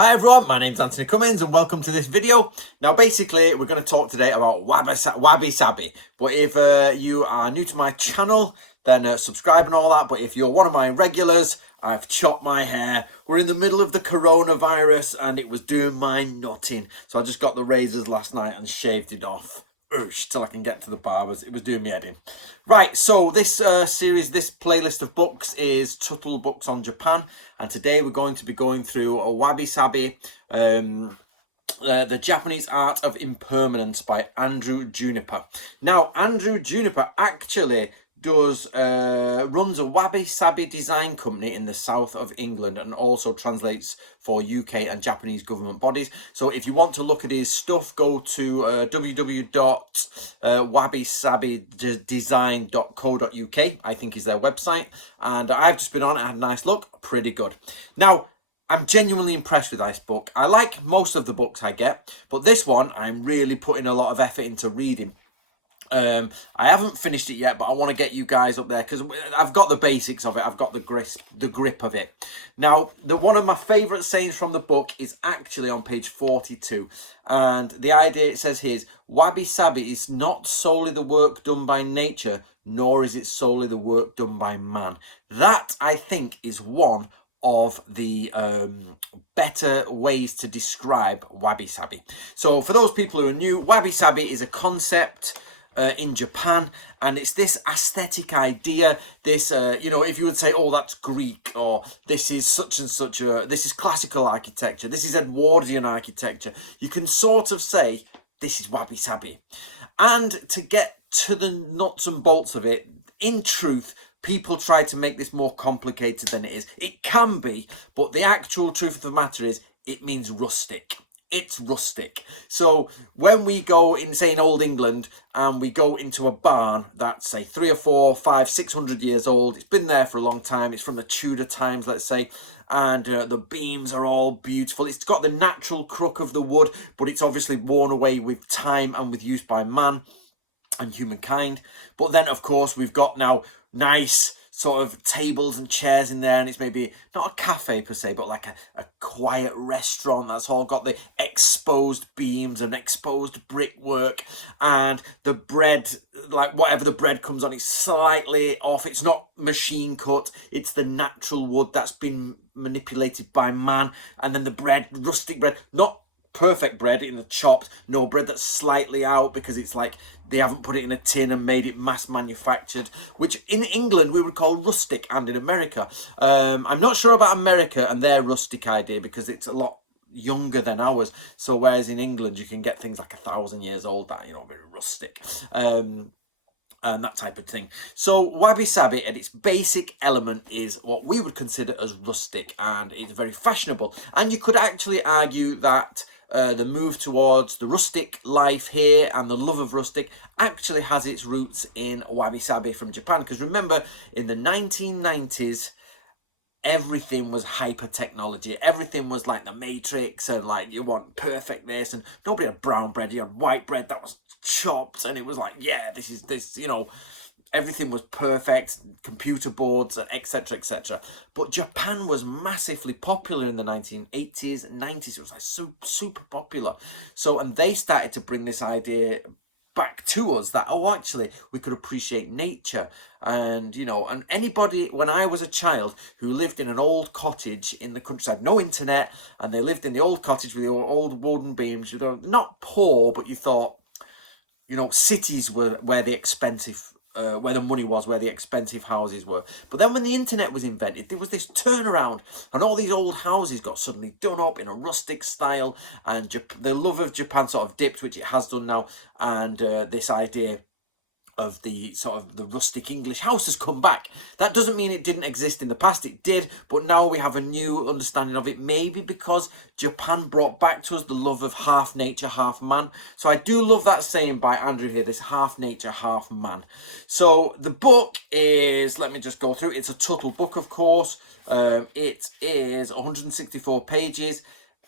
Hi everyone, my name's Anthony Cummins and welcome to this video. Now basically we're going to talk today about Wabi Sabi, but if you are new to my channel then subscribe and all that, but if you're one of my regulars, I've chopped my hair. We're in the middle of the coronavirus and it was doing my nutting, so I just got the razors last night and shaved it off. Till I can get to the barbers. It was doing me head in. Right, so this series, this playlist of books is Tuttle Books on Japan, and today we're going to be going through a Wabi Sabi, the Japanese Art of Impermanence by Andrew Juniper. Now, Andrew Juniper actually runs a Wabi Sabi design company in the south of England and also translates for UK and Japanese government bodies. So if you want to look at his stuff, go to www.wabisabidesign.co.uk, I think is their website, and I've just been on it, I had a nice look, pretty good. Now, I'm genuinely impressed with this book. I like most of the books I get, but this one I'm really putting a lot of effort into reading. I haven't finished it yet, but I want to get you guys up there because I've got the basics of it. I've got the grip of it. Now, one of my favourite sayings from the book is actually on page 42. And the idea it says here is, Wabi Sabi is not solely the work done by nature, nor is it solely the work done by man. That, I think, is one of the better ways to describe Wabi Sabi. So for those people who are new, Wabi Sabi is a concept in Japan, and it's this aesthetic idea, this if you would say, oh, that's Greek, or this is such and such this is classical architecture, this is Edwardian architecture, you can sort of say this is Wabi Sabi. And to get to the nuts and bolts of it, in truth, people try to make this more complicated than it is. It can be, but the actual truth of the matter is it means rustic. It's rustic. So when we go in, say, in Old England, and we go into a barn that's, say, 300 or 400, 500, 600 years old, it's been there for a long time, it's from the Tudor times, let's say, and the beams are all beautiful. It's got the natural crook of the wood, but it's obviously worn away with time and with use by man and humankind. But then, of course, we've got now nice sort of tables and chairs in there, and it's maybe not a cafe per se, but like a quiet restaurant that's all got the exposed beams and exposed brickwork, and the bread, like whatever the bread comes on, it's slightly off. It's not machine cut, it's the natural wood that's been manipulated by man. And then the bread, rustic bread, not perfect bread in the chopped, no, bread that's slightly out because it's like they haven't put it in a tin and made it mass manufactured, which in England we would call rustic, and in America, I'm not sure about America and their rustic idea because it's a lot younger than ours. So whereas in England you can get things like 1,000 years old that, very rustic, and that type of thing. So Wabi Sabi at its basic element is what we would consider as rustic, and it's very fashionable. And you could actually argue that the move towards the rustic life here and the love of rustic actually has its roots in Wabi Sabi from Japan. Because remember, in the 1990s, everything was hyper technology. Everything was like the Matrix, and like you want perfect this, and nobody had brown bread, you had white bread that was chopped, and it was like, yeah, this is everything was perfect, computer boards, etc, etc. But Japan was massively popular in the 1980s and 90s. It was like super popular. So, and they started to bring this idea back to us that, oh, actually we could appreciate nature. And and anybody, when I was a child, who lived in an old cottage in the countryside, no internet, and they lived in the old cottage with the old wooden beams, not poor, but you thought, cities were where the expensive where the money was, where the expensive houses were. But then when the internet was invented, there was this turnaround, and all these old houses got suddenly done up in a rustic style, and the love of Japan sort of dipped, which it has done now, and this idea of the sort of the rustic English house has come back. That doesn't mean it didn't exist in the past, it did, but now we have a new understanding of it, maybe because Japan brought back to us the love of half nature, half man. So I do love that saying by Andrew here, this half nature, half man. So the book is, let me just go through, it's a Tuttle book, of course. It is 164 pages.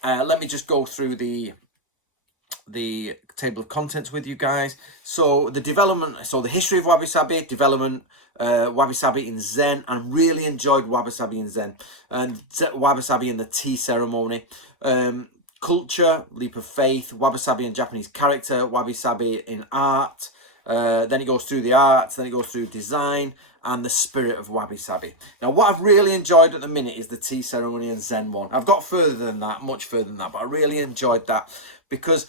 Let me just go through the the table of contents with you guys. So the development, so the history of Wabi Sabi, development, Wabi Sabi in Zen, and really enjoyed Wabi Sabi in Zen, and Wabi Sabi in the tea ceremony, culture, leap of faith, Wabi Sabi in Japanese character, Wabi Sabi in art, then it goes through the arts, then it goes through design, and the spirit of Wabi Sabi. Now, what I've really enjoyed at the minute is the tea ceremony and Zen one. I've got further than that, much further than that, but I really enjoyed that because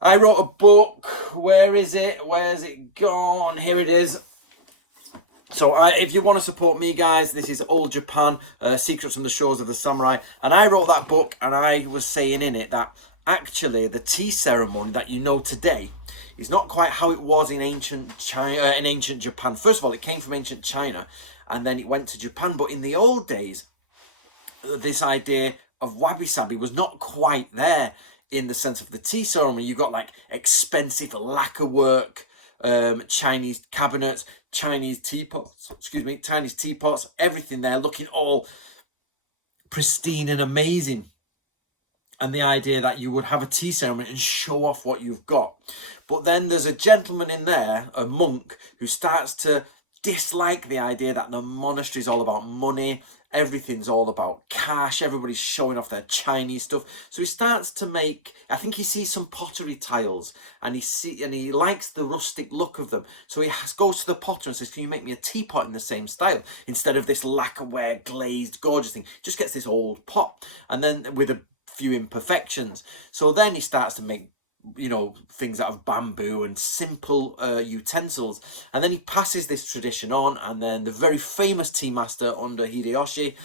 I wrote a book. Where is it? Where's it gone? Here it is. So if you want to support me, guys, this is Old Japan, Secrets from the Shores of the Samurai. And I wrote that book, and I was saying in it that actually the tea ceremony that you know today is not quite how it was in ancient China, in ancient Japan. First of all, it came from ancient China, and then it went to Japan. But in the old days, this idea of Wabi Sabi was not quite there in the sense of the tea ceremony. You got like expensive lacquer work, Chinese cabinets, Chinese teapots, Chinese teapots, everything there looking all pristine and amazing. And the idea that you would have a tea ceremony and show off what you've got. But then there's a gentleman in there, a monk, who starts to dislike the idea that the monastery is all about money, everything's all about cash, everybody's showing off their Chinese stuff. So he starts to make, I think he sees some pottery tiles, and he likes the rustic look of them. So he goes to the potter and says, can you make me a teapot in the same style? Instead of this lacquerware glazed gorgeous thing, just gets this old pot, and then with a few imperfections. So then he starts to make, you know, things out of bamboo and simple utensils, and then he passes this tradition on. And then the very famous tea master under Hideyoshi,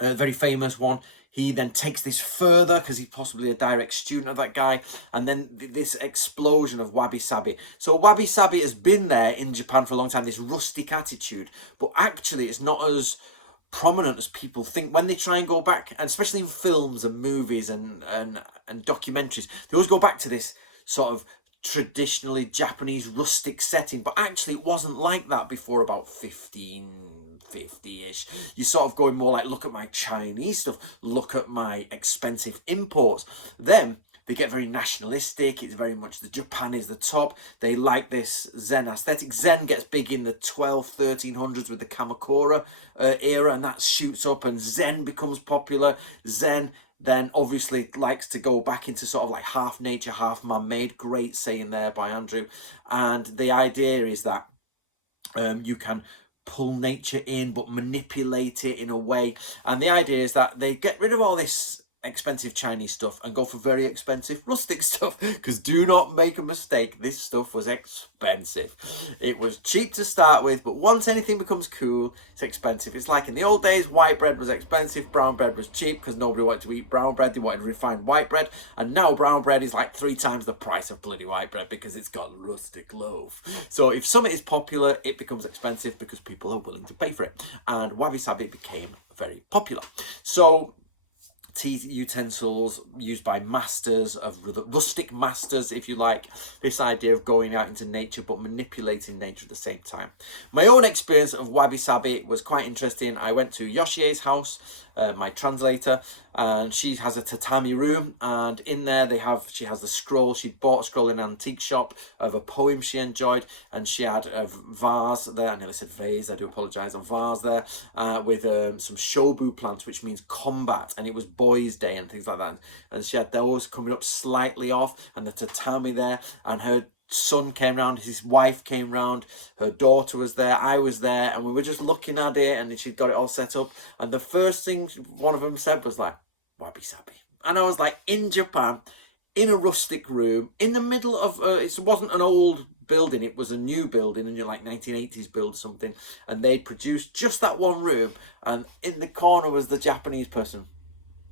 very famous one, he then takes this further because he's possibly a direct student of that guy, and then this explosion of Wabi Sabi. So Wabi Sabi has been there in Japan for a long time, this rustic attitude, but actually it's not as prominent as people think when they try and go back, and especially in films and movies and documentaries, they always go back to this sort of traditionally Japanese rustic setting, but actually it wasn't like that before about 1550-ish. You're sort of going more like, look at my Chinese stuff, look at my expensive imports. Then they get very nationalistic. It's very much the Japan is the top. They like this Zen aesthetic. Zen gets big in the 1300s with the Kamakura era, and that shoots up, and Zen becomes popular. Zen then obviously likes to go back into sort of like half nature, half man-made. Great saying there by Andrew. And the idea is that you can pull nature in but manipulate it in a way. And the idea is that they get rid of all this expensive Chinese stuff and go for very expensive rustic stuff, because do not make a mistake, this stuff was expensive. It was cheap to start with, but once anything becomes cool, it's expensive. It's like in the old days, white bread was expensive, brown bread was cheap because nobody wanted to eat brown bread, they wanted refined white bread. And now brown bread is like 3 times the price of bloody white bread because it's got rustic loaf. So if something is popular, it becomes expensive because people are willing to pay for it, and Wabi Sabi became very popular. So tea utensils used by masters, of rustic masters, if you like, this idea of going out into nature but manipulating nature at the same time. My own experience of Wabi Sabi was quite interesting. I went to Yoshie's house, my translator, and she has a tatami room, and in there she has the scroll. She bought a scroll in an antique shop of a poem she enjoyed, and she had a vase there, I nearly said vase, I do apologise, a vase there with some shobu plants, which means combat, and it was boys' day and things like that, and she had those coming up slightly off, and the tatami there, and her son came round, his wife came round, her daughter was there, I was there, and we were just looking at it, and she'd got it all set up, and the first thing one of them said was like, Wabi Sabi. And I was like, in Japan, in a rustic room, in the middle of, it wasn't an old building, it was a new building, and you're like 1980s build something, and they'd produced just that one room, and in the corner was the Japanese person,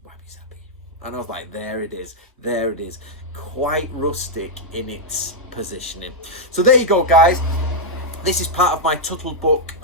Wabi Sabi. And I was like, there it is, there it is. Quite rustic in its positioning. So there you go, guys. This is part of my Tuttle book,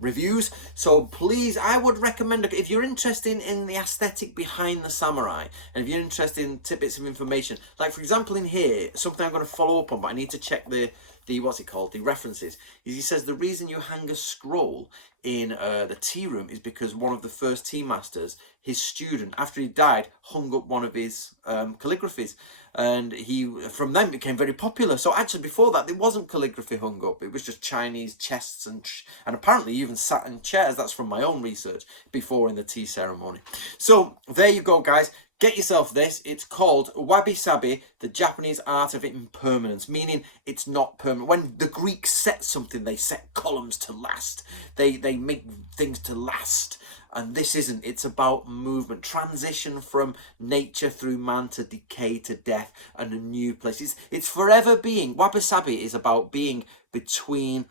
reviews. So please, I would recommend, if you're interested in the aesthetic behind the samurai, and if you're interested in tidbits of information, like for example in here, something I'm going to follow up on, but I need to check the the, what's it called, the references, is he says the reason you hang a scroll in the tea room is because one of the first tea masters, his student, after he died, hung up one of his calligraphies, and he from then became very popular. So actually before that there wasn't calligraphy hung up, it was just Chinese chests and apparently even sat in chairs. That's from my own research, before in the tea ceremony. So there you go, guys. Get yourself this. It's called Wabi Sabi, the Japanese art of impermanence, meaning it's not permanent. When the Greeks set something, they set columns to last. They make things to last. And this isn't. It's about movement, transition from nature through man to decay to death and a new place. It's forever being. Wabi Sabi is about being between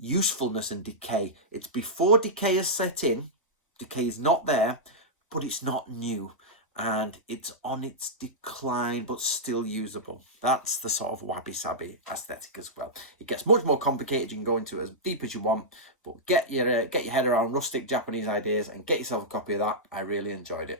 usefulness and decay. It's before decay has set in. Decay is not there, but it's not new. And it's on its decline, but still usable. That's the sort of Wabi Sabi aesthetic as well. It gets much more complicated. You can go into it as deep as you want, but get your head around rustic Japanese ideas and get yourself a copy of that. I really enjoyed it.